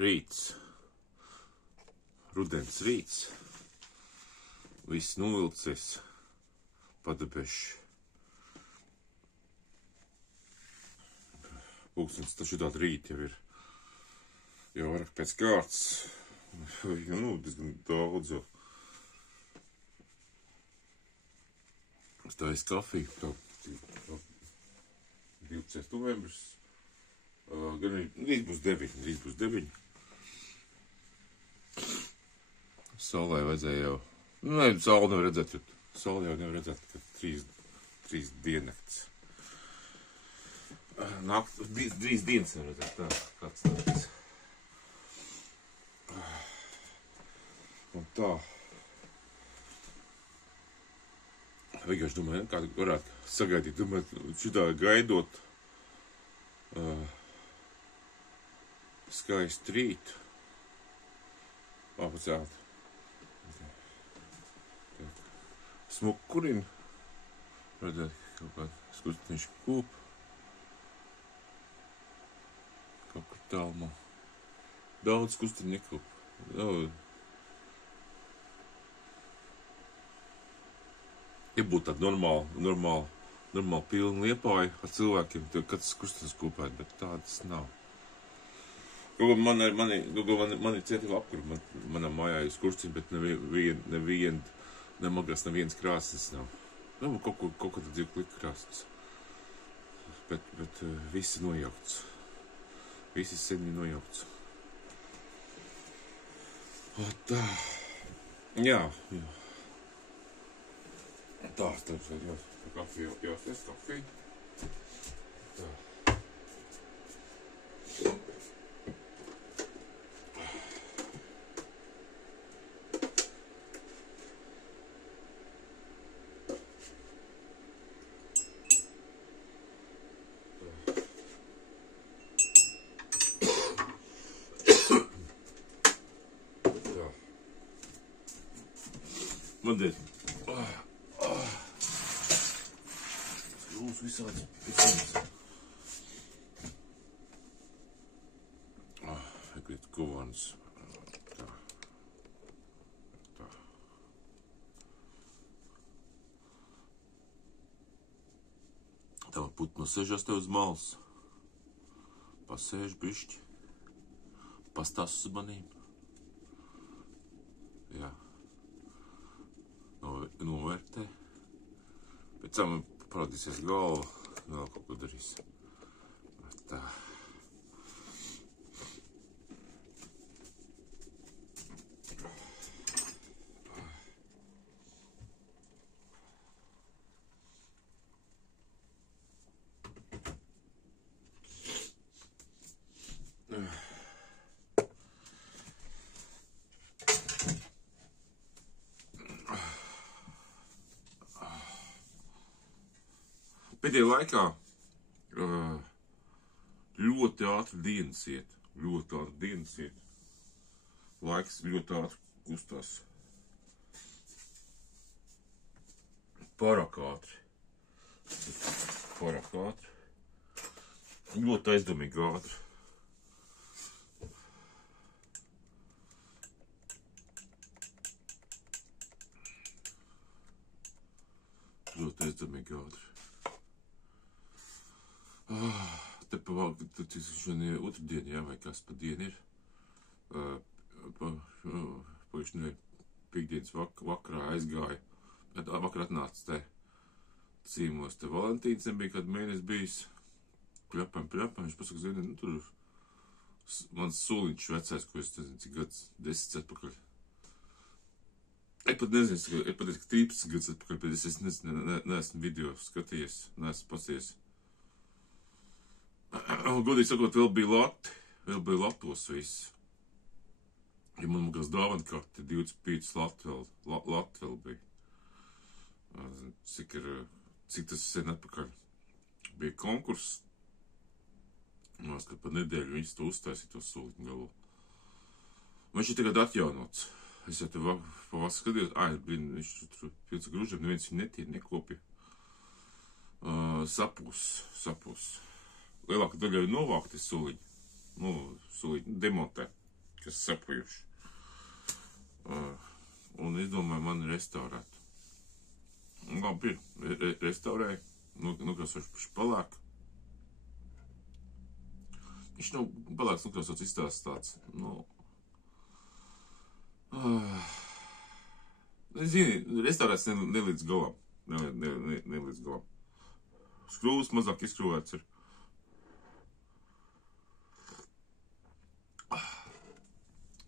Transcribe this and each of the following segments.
Rīts. Rudens rīts. Viss novilcies. Padebeši. Pulkstens taču tāda rīta jau ir. Jau vairāk pēc kārtas. Nu, diezgan daudz jau. Stājas kafiju. 12. novembris. Rīt būs 9. Saulē vajadzēja jau. Nē, sauli nevar redzēt, jo sauli jau nevar redzēt, ka 3 diennakts. Drīz dienas nevar redzēt, tā kāds naktis. Un tā. Vienkārši domāju, kā varētu sagaidīt, domāju, šitā gaidot skaistu rītu. Pacelt. Smukurina. Redzēt, kaut kāds skustiniši kūp. Kaut kur tālumā. Daudz skustini nekūp. Ja būtu tāda normāla pilna Liepāja ar cilvēkiem, tad katrs kustinis kopēt, bet tādas nav. Man ir cietila apkura, manā mājā ir kurstiņi, bet neviens krāsnes nav. Nu, kaut kādā dzīvi klika krāsnes. Bet viss ir nojaukts. Visi sen ir nojaukts. O, tā. Jā. Tā, tad kafiju, jāsties kafiju. Tā. Man dēļ. Visāds. Ekrīt kuvans. Tā. Tā var putno sežās tev uz malas. Pasēž bišķi. Pastās uz manīm. Jā. Novērtē. Pēc tam parādīsies galva, vēl kaut ko darīs. Tā. Pēdējā laikā ļoti ātri dienas iet. Laiks ļoti ātri kustās. Pārāk ātri. Ļoti aizdomīgi ātri. Te šodien otrdien, jā, vai kas pa dienu ir. Pagājušajā piekdienas vakarā aizgāja. Vakar atnāca te ciemos. Te Valentīns nebija kādu mēnesi bijis. Pļapam. Viņš pasaka, zini, nu tur mans soliņš vecais, ko es nezinu, cik gads 10 atpakaļ. Es pat nezinu, ka 13 gads atpakaļ, bet es neesmu video skatījies, neesmu pasies. Godīgi sakot, vēl bija Latvos viss. Ja man kāds dāvana karte, 25 Lat vēl bija. Cik tas sen atpakaļ bija konkurss. Mēs, kad pa nedēļu viņas to uztaisīja, to soliņu galu. Viņš ir tagad atjaunots. Es jau te pavasar skatījos, viņš tur pēc grūžiem, neviens viņu netīri, nekopja. Sapūs. Lielāka daļa ir novākti soliņi. Soliņi demontē. kas sapujuši. Un es domāju, man restaurēt. Labi, restaurēju, nukrāsoši palāk. Viņš nav palāks nukrāsots izstāsts tāds, zini, restaurēts nelīdz galam. Nelīdz galam. Skrūvs mazāk izskrūvēts ir.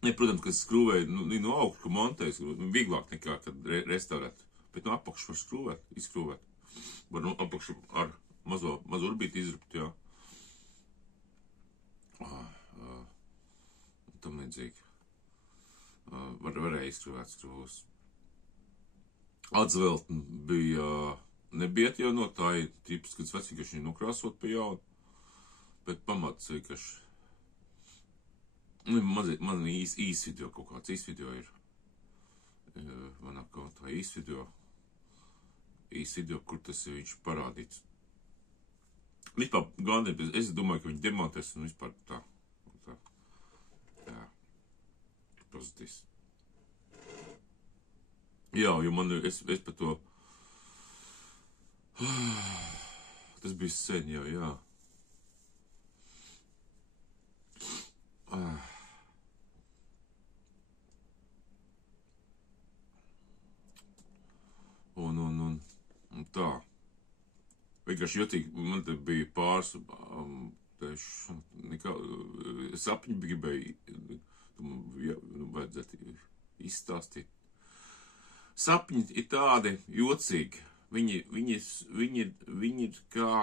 Protams, ka skrūvēju no augšu, ka montējas, vieglāk nekā, kad restaurēt. Bet no apakšu var izskrūvēt. Var no apakšu ar mazo urbīti izrupt, jā. Tam līdzīgi. Varēja izskrūvēt skrūvus. Atzveltni nebija jau no tā, tīpus, kad vecīgaši viņi nokrāsot pa jaunu. Bet pamats vienkārši. Man īsvideo kaut kāds īsvideo ir. Manā kaut tā īsvideo, kur tas viņš parādīts. Vispār gandrīz, es domāju, ka viņi demontēs un vispār tā. Jā. Pozitīvs. Jā, jo man, es par to, tas bija sen jau, jā. Un tā. Vienkārši jocīgi, man te bija pāris, sapņi gribēju, vajadzētu izstāstīt. Sapņi ir tādi jocīgi. Viņi ir kā,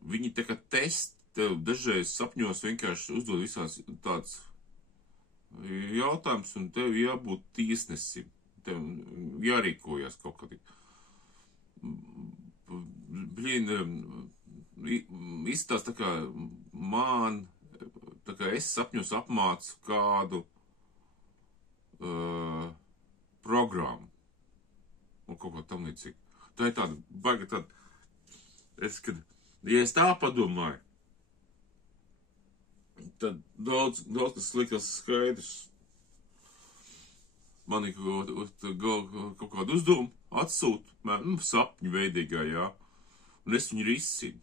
viņi tā kā test tev dažreiz sapņos vienkārši uzdod visās tāds jautājums, un tev jābūt tiesnesim. Tev jārīkojas kaut kā tik. Izstāst tā kā man, tā kā es sapņos apmācu kādu programmu. Un kaut kā tam līdzīgi. Tā ir tāda, baga tāda, ja es tā padomāju, tad daudz kas likās skaidrs. Man ir kaut kādu uzdevumu atsūt, sapņu veidīgā, jā. Un es viņu risinu,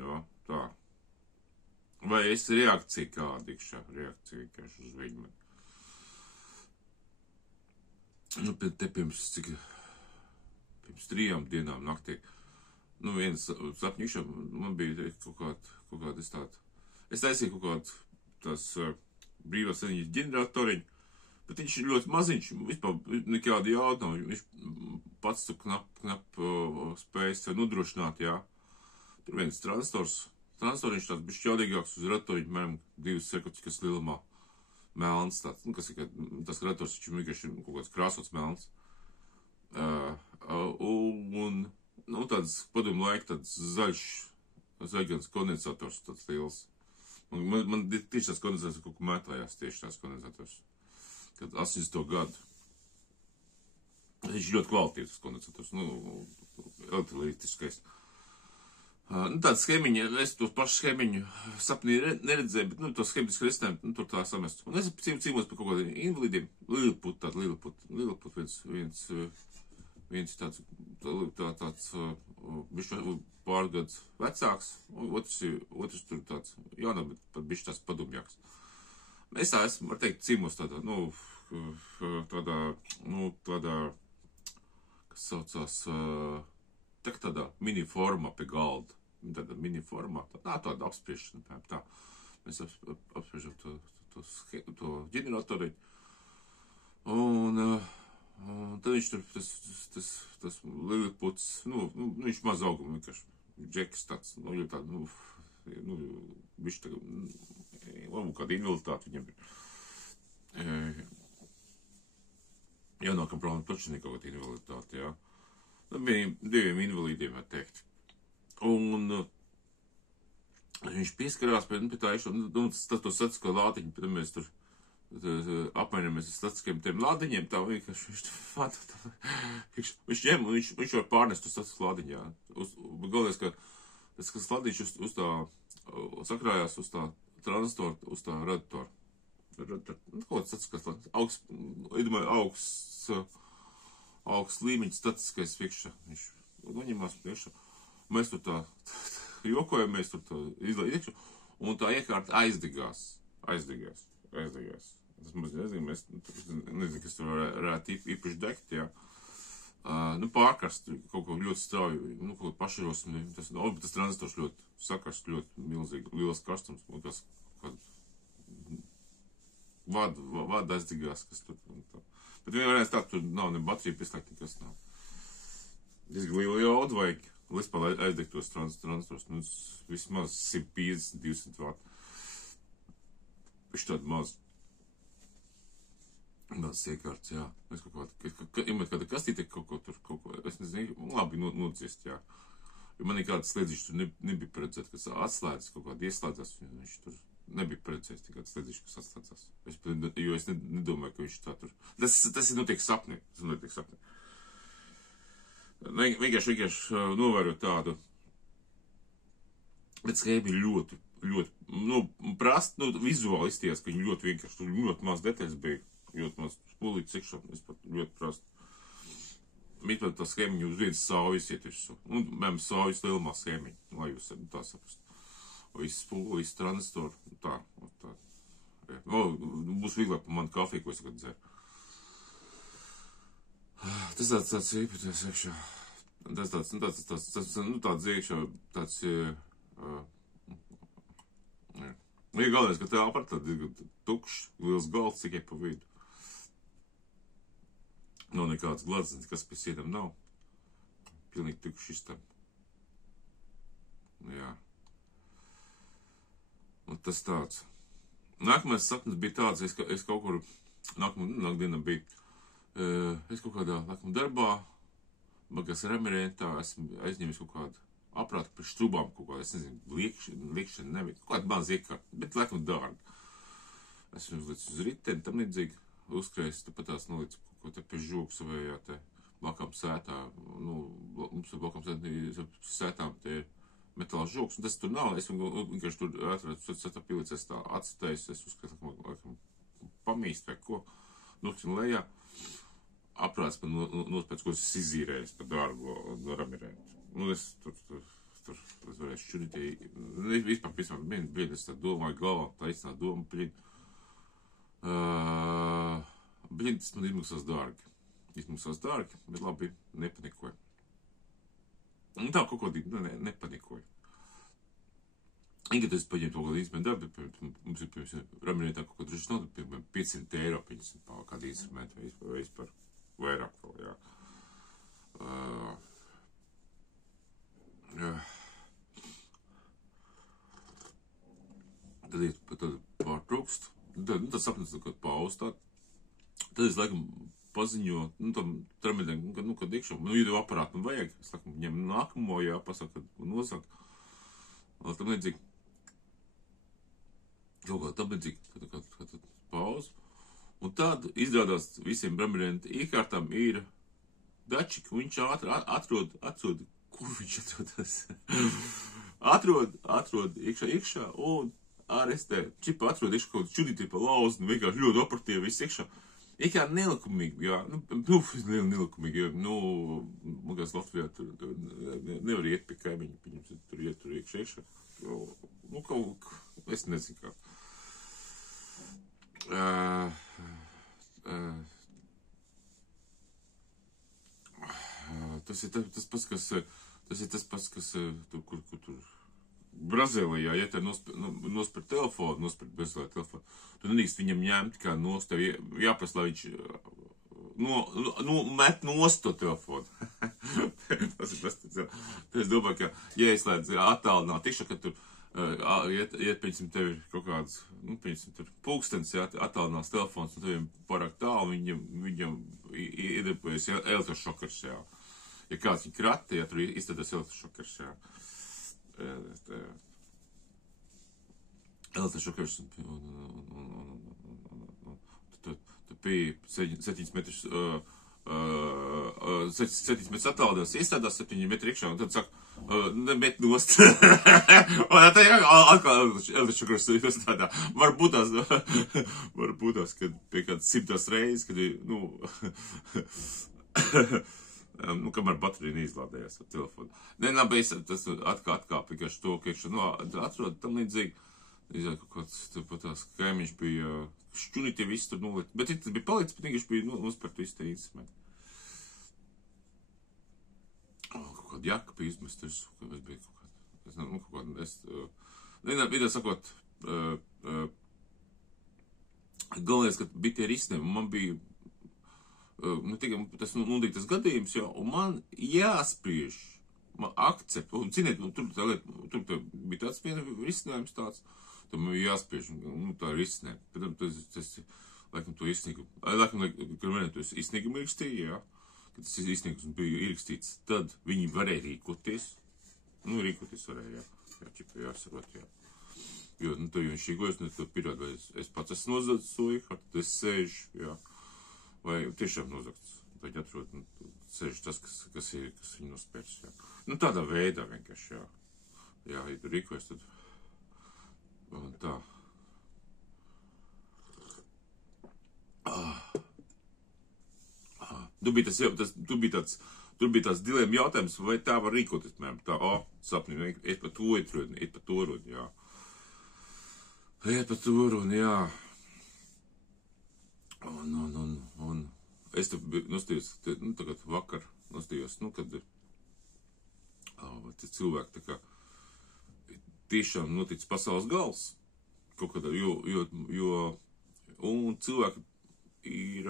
jā, tā. Vai es reakcija kāda ikšā, reakcija vienkārši uz viņu. Te pirms 3 dienām naktī, viens sapņu ikšā, man bija kaut kāda es taisīju kaut kādu tās brīvās enerģijas ģeneratoriņu, bet viņš ir ļoti maziņš, vispār nekāda jauda nav, viņš pats tu knap spējas sev nodrošināt, jā. Tur viens transtoriņš tāds bišķi jaudīgāks uz ratoriņu, mēram 2 sekundes, kas lielumā melns tāds, kas ir, tas rators, viņš vienkārši kaut kāds krāsots melns. Un, tāds padomu laika, tāds zaļgans kondensators, tāds liels. Man tieši tās kondensators kaut kā mētājās, tieši tās kondensators. Kad 80. gadu. Viņš ir ļoti kvalitīvs kondensators, elektrolītiskais. Tāda schēmiņa, es to pašu schēmiņu sapnī neredzēju, bet to schēmitisku risinājumu, tur tā samestu. Un es cīmos par kaut kādiem invalīdiem, Lilliput, viens tāds bišķi pārgads vecāks, un otrs tur tāds jaunā, bet pat bišķi tāds padomjāks. Es tā esmu, var teikt, cīmos tādā, kas saucās, tādā mini-formā pie galda. Tāda mini-formā, tāda apspriešana, tā. Mēs apspriežam to ģeneratoriņu. Un tad viņš tur, tas Liliputs, viņš maz auguma vienkārši, džeks tāds, ļoti tāda, bišķi tā, varbūt kāda invaliditāte viņam ir. Jaunākam problēma taču nekā kāda invaliditāte, jā. Bija 2 invalīdiem, var teikt. Un viņš pieskarās pie tā išo, to statisko lādiņu, pēc mēs tur apmainamies ar statiskiem tiem lādiņiem, tā vienkārši viņš var pārnest uz statisko lādiņu, jā. Galvenais, ka tas lādiņš uz tā, sakrājās uz tā tranzistoru uz tā radatoru. Kaut kas tāds, augsts līmeņa statiskais fikša. Viņš noņemās priekšā. Mēs tur tā jokojam, mēs tur tā izlaižu, un tā iekārta aizdegās. Tas mums nezinu, kas tur varētu īpaši degt, jā. Pārkarst kaut ko ļoti strauju, kaut ko pašaros, tas tranzistors ļoti sakarst, ļoti milzīgi, liels karstums, un kas vada aizdegās, kas tur. Bet vienreiz tā, tur nav ne baterija pieslēgt, nekas nav. Diezgan lielu jaudu vajag, vispār aizdegtos tranzistors, vismaz 150-200 vati. Viņš tādu maz iekārts, jā. Es kāda kastīte kaut ko, es nezinu, labi nocist, jā. Jo man kāds slēdziņš tur nebija paredzēt, kas atslēdzas, kaut kādi ieslēdzas, viņš tur nebija paredzējis tikai slēdziņš, kas atslēdzas. Jo es nedomāju, ka viņš tā tur. Tas ir notiek sapnī. Vienkārši novērot tādu. Bet skēja bija ļoti, vizuāli izties, ka viņi ļoti vienkārši, tur ļoti maz detaļas bija. Ļoti maz spulīts iekšā, es pat ļoti prastu. Mītpat tā schēmiņa uz vienas saujas iet visu. Mēm saujas lielumā schēmiņa, lai jūs tā saprast. Viss spuli, viss tranzistoru, tā. Būs vieglāk par manu kafiju, ko es tagad dzeru. Tas tāds īpaties iekšā. Tas tāds iekšā, tāds, galvenais, ka tā aparatā tukšs, liels galds tikai pa vidu. Nav nekāds gladzens, kas pie sienam nav. Pilnīgi tukšs istam. Jā. Un tas tāds. Nākamais sapnis bija tāds, es kaut kur, nākamdienā bija, es kaut kādā darbā, bagas remerentā, esmu aizņēmis kaut kādu aprātu par štrubām, kaut kādu, es nezinu, liekšana nebija, kaut kādu maz iekārt, bet laikam dārgi. Esmu uzlicis uz riteni, tam nedzīgi, uzkrējis, tāpat tās nolicis ko te pie žogu savējā te blakām sētā, mums ir blakām sētām te metāla žogs, un tas tur nav, es vienkārši tur atradu sētā pilicies tā atstājis, es uzskatu, laikam pamīst vai ko, nokcinu lejā, aprāts man nospēc, ko es izīrējis par dārgo ramirēnu. Es tur varēšu šķudīt, vispār, es tā domāju galvā, tā īstenā doma, tas man izmaksās dārgi, bet labi, nepanikoju. Un tā kaut ko nepanikoju. Kad es paņēmu kaut kādu instrumentu darbu, mums ir, piemēram, raminētā kaut kāda drošas nauda, piemēram, 500 eiro, piemēram, pār kādu instrumentu, vai vispār vairāk vēl, jā. Tad pārtrūkst, tad sapnis kaut kādu paustāt. Tad es, laikam, paziņoju, tam traminēm, kad iekšā, video aparātu vajag, es, laikam, ņem nākamo, jā, pasaka, kad nosaka. Tam nedzīgi, kaut kā tam nedzīgi, kad pauze. Un tad izrādās visiem bramirēnta iekārtām ir dačiki, un viņš atrod, kur viņš atrodas? atrod iekšā, un ārestē, čipa atrod iekšā kaut čudītī pa lauzni, vienkārši ļoti operatīvi viss iekšā. Iekā nelikumīgi, jā, nelikumīgi, man kāds Latvijā tur nevar iet pie kaimiņa, pieņems, tur iet tur iekšā, kaut, es nezinu kā. Tas ir tas pats, kas tur, kur tur Brazīlijā, ja te nospēr telefonu, nospēr bezlēju telefonu, tu nedrīkst viņam ņemt kā nost, tev jāprasa, lai viņš met nost to telefonu. Tas ir tas. Es domāju, ka, ja ieslēdz attālināt, tikšā, ka tur iet, pieņemsim, tev ir kaut kāds, pieņemsim, tur pulkstens, ja attālinās telefons, un tev ir pārāk tālu, viņam iedarbojas elektrošokers, jā. Ja kāds viņa krata, ja tur izstādās elektrošokers, jā. Elektrošokers un tu pie 7 metrus 7 metrs attālināts, iestādās 7 metri iekšā, un tad saka, met nost. Un tā atkal elektrišķakars iestādā. Varbūt tās, kad pie kāds 100 reizes, kad ir, kamēr baterija neizlādējās ar telefonu. Nebija tas atkāp vienkārši to, ka atrod tam līdzīgi. Kaut kāds pat tās kaimiņš bija šķuni tie visi tur nolikt. Bet tas bija palicis, bet viņš bija uzpērt visu te instrumentu. Kaut kāda jaka bija izmest, es biju vienā sakot, galvenais, ka bija tie risnēm, un man bija, tas tas gadījums jau, un man jāspriež, man akcept, un ciniet, tur bija tāds viena risinājums tāds, tad man bija jāspriež, tā ir risinājumi. Tas, laikam, to izsniegumu, to izsniegumu ierakstīja, jā. Kad tas izsniegums bija ierakstīts, tad viņi varēja rīkoties. Rīkoties varēja, jā. Jāsarot, jā. Jo, tad viņš rīkojas, tad pirādi, vai es pats esmu nozagts to iekārt, tad es sēžu, jā. Vai tiešām nozagts. Tad atrod, sēžu tas, kas viņu nospērs, jā. Tādā veidā vienkārši, jā. Jā, ja tu rīkojas, tad tā. Tur bija tāds dilēma jautājums, vai tā var rīkoties, piemēram, sapnī, iet pa to rodi, jā. Iet pa to rodi, jā. Un es te nostījos, tagad vakar nostījos, kad cilvēki tā kā tiešām notic pasaules gals, kaut kādā, un cilvēki ir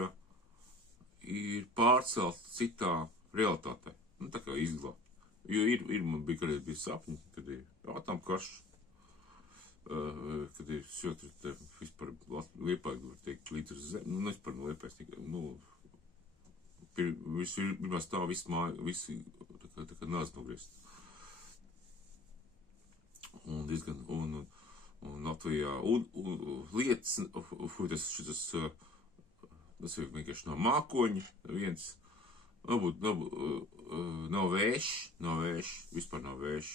pārcelt citā realitātē, tā kā izglābt. Jo man bija kādreiz bija sapņi, kad ir atomkarš, kad ir šotri vispār Liepāja, var teikt, līdz ar zemi, vispār no Liepājas, pirmā stāv visu māju, visi tā kā nāc nogriezt. Un diezgan, un Latvijā, un lietas, tas ir vienkārši no mākoņa, viens, nav vējš, vispār nav vējš,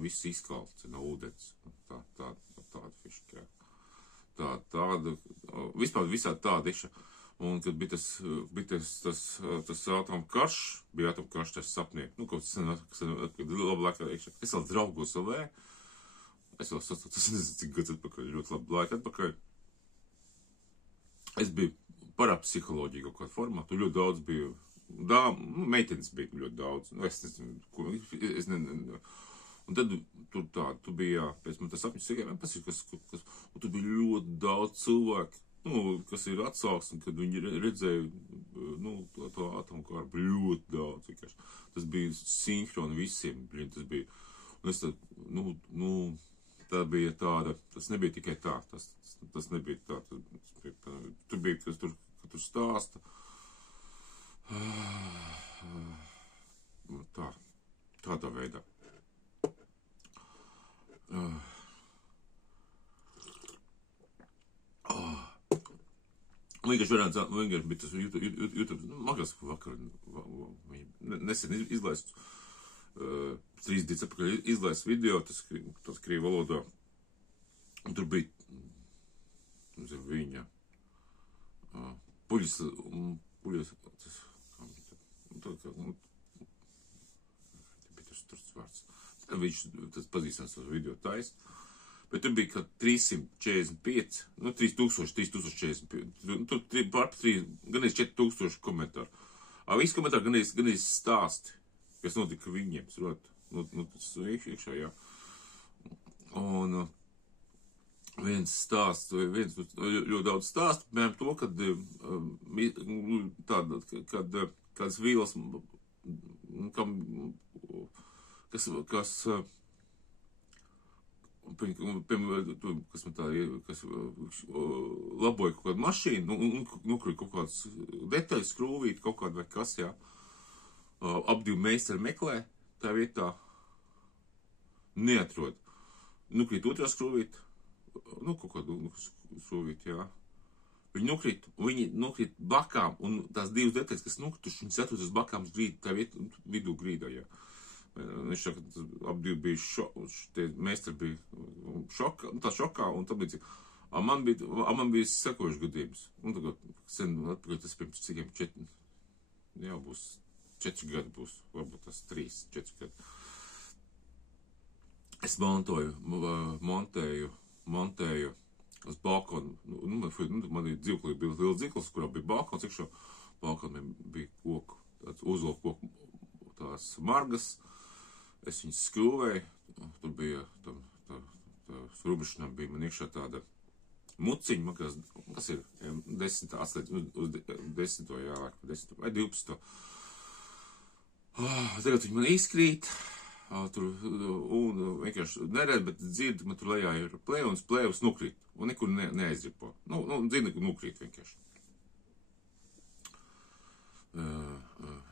viss izkalts, nav ūdens, tāda fiška, tāda, vispār visādi tāda iša, un kad bija tas atomkarš, tas sapnī, kaut kas labi laikā iekšā, es vēl draugos savē, es vēl sastāvu, tas nezinu, cik gads atpakaļ, ļoti labi laika atpakaļ, es biju parapsiholoģija kaut kādā formā, tur ļoti daudz bija, meitenes bija ļoti daudz, es nezinu, un tad tur bija, pēc man tas sapņus sagaidām, un tur bija ļoti daudz cilvēku, kas ir atsauks, un kad viņi redzēja, to atomkāru ļoti daudz, vienkārši. Tas bija sinhroni visiem, tas bija, un es tad, tā bija tāda, tas nebija tikai tā, tas nebija tā, tur bija, kas tur stāsta, tādā veidā. Vienkārši bija tas YouTube, magas vakar, nesen izlaists, 3 dienas atpakaļ izlaists video, tas krievu valodā, un tur bija, viņa, puļas, tas pazīstams uz video tais, bet tur bija kā 345, 3045, tur gan 4000 komentāru. Visi komentāri gan stāsti, kas notika viņiem, tas iekšā, jā. Un viens stāsts, ļoti daudz stāstu, piemēram to, kad kāds vīls, kas laboja kaut kādu mašīnu, nukrīt kaut kādas detaļas, skrūvīt, kaut kādu vai kas, jā. Ap 2 meistari meklē tā vietā, neatrod. Nukrīt otrā skrūvīt, kaut kādu skrūvīt, jā. Viņi nokrīt bakām, un tās divas detaļas, kas nokrituši, viņas atrodas bakām uz grīdu, tā vidū grīdā, jā. Viņš saka, ap divi bija tie meistari bija tā šokā, un tā līdzīgi. Man bija sekojuši gadījums. Un tagad, sen atpakaļ, tas pirms cikiem 4 gadi būs, varbūt tas 3-4 gadi. Es montēju uz balkonu, man bija dzīvoklī, bija liels dzīvoklis, kurā bija balkons, iekšā balkoniem bija koku, tāds uzloku koku, tās margas, es viņas skrūvēju, tur bija, rubišanā bija man iekšā tāda muciņa, kas ir 10, atslēdz, uz 10, jā, vai 12. Tagad viņi man izkrīt, tur, un vienkārši neredz, bet dzird, man tur lejā ir plēvus nokrīt, un nekur neaizripo. Dzird, nekur nokrīt vienkārši.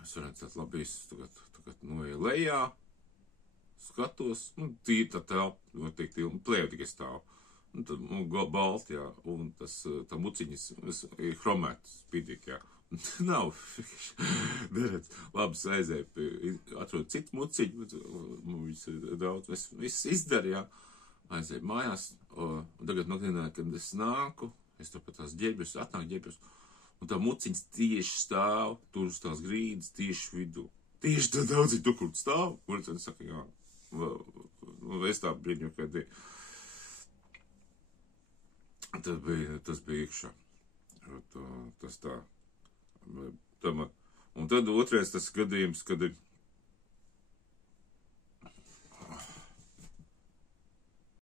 Es varētu tāt labi, es tagad noeju lejā, skatos, tīri tā telpa, var teikt, un plēvu tikai stāv. Un tad, balti, jā, un tā muciņas ir chromētas, spīdīgi, jā. Nav, neredz, labs aizēju, atrod citu muciņu, man viņas ir daudz, viss izdaru, jā, aizēju mājās, un tagad nokļināju, kad es nāku, es tur pat tās ģērbjus, atnāk ģērbjus, un tā muciņas tieši stāv, tur uz tās grīdas, tieši vidū. Tieši tā daudziņa, tur, kur stāv, kur tad saka, jā, es tā brīņu, kad ir. Tas bija iekšā. Tas tā. Un tad otrais tas gadījums, kad ir